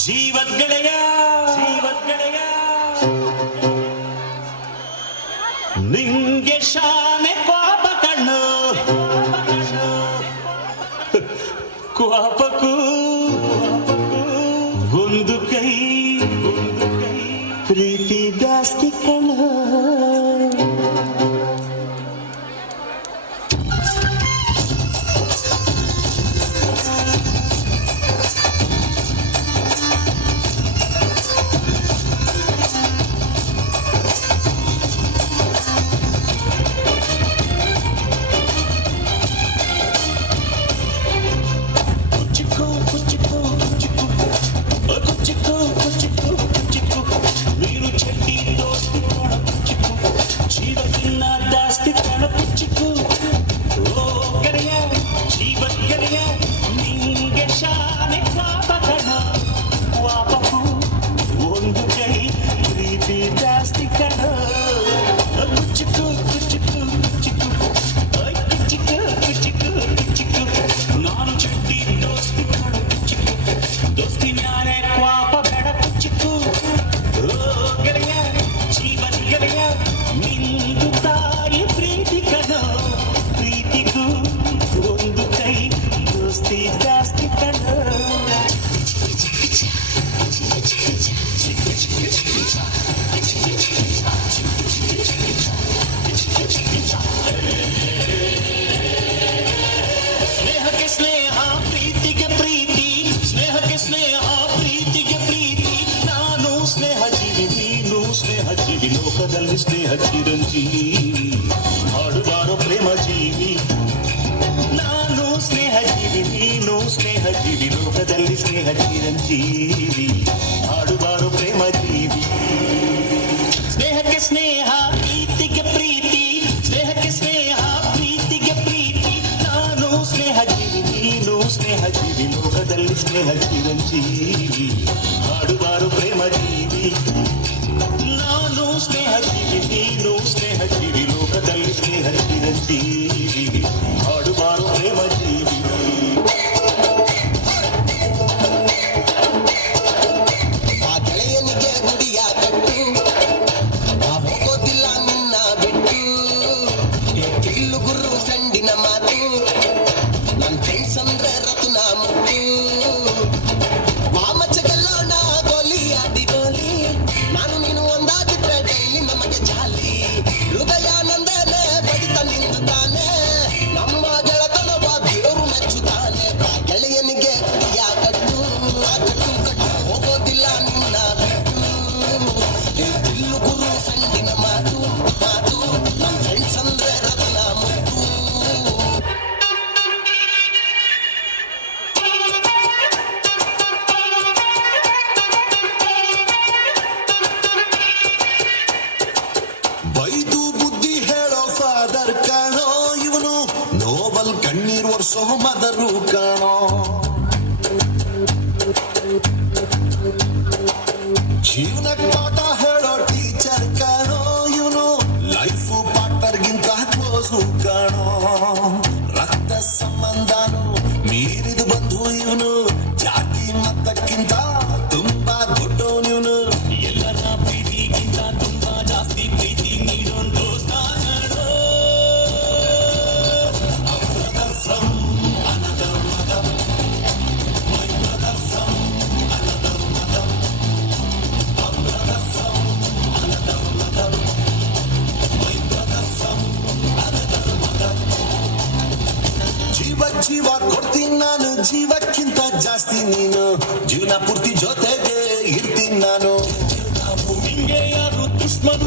ಜೀವದ್ ಗೆಳೆಯ ನಿಂಗೆ ಶಾನೆ ಪಾಪ ಕಣ್ಣು ಕ್ವಾಪಕ್ಕೂ ಒಂದು ಕೈ ಪ್ರೀತಿ ಜಾಸ್ತಿ ಕಣ್ಣು ಲೋಕದಲ್ಲಿ ಸ್ನೇಹ ಚಿರಂಜೀವಿ ಹಾಡುವಾರೋ ಪ್ರೇಮ ಜೀವಿ ನಾನು ಸ್ನೇಹ ಜೀವಿ ನೀನು ಸ್ನೇಹ ಜೀವಿ ಲೋಕದಲ್ಲಿ ಸ್ನೇಹ ಚಿರಂಜೀವಿ ಹಾಡುವಾರೋ ಪ್ರೇಮ ಜೀವಿ ಸ್ನೇಹಕ್ಕೆ ಸ್ನೇಹ ಪ್ರೀತಿಗೆ ಪ್ರೀತಿ ಸ್ನೇಹಕ್ಕೆ ಸ್ನೇಹ ಪ್ರೀತಿಗೆ ಪ್ರೀತಿ ನಾನು ಸ್ನೇಹ ಜೀವಿ ನೀನು ಸ್ನೇಹ ಜೀವಿ ಲೋಕದಲ್ಲಿ ಸ್ನೇಹ ಚಿರಂಜೀವಿ ಹಾಡುವಾರೋ ಪ್ರೇಮ ಜೀವಿ ನಾನು ಸ್ನೇಹ ಜೀವಿ ನೀನು ಸ್ನೇಹ ಜೀವಿ ಲೋಕದಲ್ಲಿ ಸ್ನೇಹ ಚಿರಂಜೀವಿ ಹಾಡುವಾರೋ ಪ್ರೇಮ ಜೀವಿ ಆ ಗೆಳೆಯನಿಗೆ ಗುಡಿಯ ಕಟ್ಟು ಆ ಹೋಗೋದಿಲ್ಲ ನಿನ್ನ ಬಿಟ್ಟು ತಿಳ್ಳು ಗುರು ಫ್ರೆಂಡಿನ ಮಾತು ನನ್ ಫ್ರೆಂಡ್ಸ್ ಅಂದ್ರೆ ರತುನ ಮುಟ್ಟು ಮಾಮಚ್ಚಗೆಲ್ಲೋಣ ಗೋಲಿ ಆಡಿ ಗೋಲಿ ನಾನು ನೀನು ಒಂದಾಗಿದ್ರೆ ಡೈಲಿ ನಮಗೆ ಜಾಲಿ ಹೃದಯಾನಂದನೆ ಬಡಿತ ನಿಂತಾನೆ ನಮ್ಮ ಗೆಳತನ ದೇವರು ಮೆಚ್ಚುತ್ತಾನೆ ಆ ಗೆಳೆಯನಿಗೆ ಗುಡಿಯ ಕಟ್ಟು ಆ ಕಟ್ಟು ಕಟ್ಟು ಹೋಗೋದಿಲ್ಲ ನಿನ್ನ ಬಿಟ್ಟು ತಿಳ್ಳು ಗುರು ಫ್ರೆಂಡಿನ ಮಾತು ಮಾತು ನಮ್ಮ ಫ್ರೆಂಡ್ಸ್ ಅಂದ್ರೆ ರತನ ಮುಟ್ಟು ಬೈದು ಬುದ್ಧಿ ಹೇಳೋ ಫಾದರ್ ಕಾಣೋ ಇವನು ನೋಬಲ್ ಕಣ್ಣೀರ್ ವರ್ಷೋ ಮದರು ಕಾಣೋ ಜೀವನಕ್ಕೆ ಪಾಠ ಹೇಳೋ ಟೀಚರ್ ಕಾಣೋ ಇವನು ಲೈಫು ಪಾರ್ಟ್ನರ್ಗಿಂತ ಕ್ಲೋಸು ಕಾಣೋ ರಕ್ತ ಸಂಬಂಧನು ಮೀರಿದು ಬಂಧು ಇವನು ಜಾತಿ ಮತಕ್ಕಿಂತ ತುಂಬಾ ದೊಡ್ಡವನು ಇವನು ಎಲ್ಲರ ಪ್ರೀತಿಗಿಂತ ತುಂಬಾ ಜಾಸ್ತಿ ಪ್ರೀತಿ ನೀಡೋನ್ ದೋಸ್ತ ಕಾಣೋ brother from another mother my brother from another mother my brother from another mother my brother from another mother ಜೀವ ಕೊಡ್ತೀನಿ ನಾನು ಜೀವಕ್ಕಿಂತ ಜಾಸ್ತಿ ನೀನು ಜೀವನ ಪೂರ್ತಿ ಜೊತೆಗೆ ಇರ್ತೀನಿ ನಾನು ನಿಂಗೆ ಯಾರು ದುಶ್ಮನ್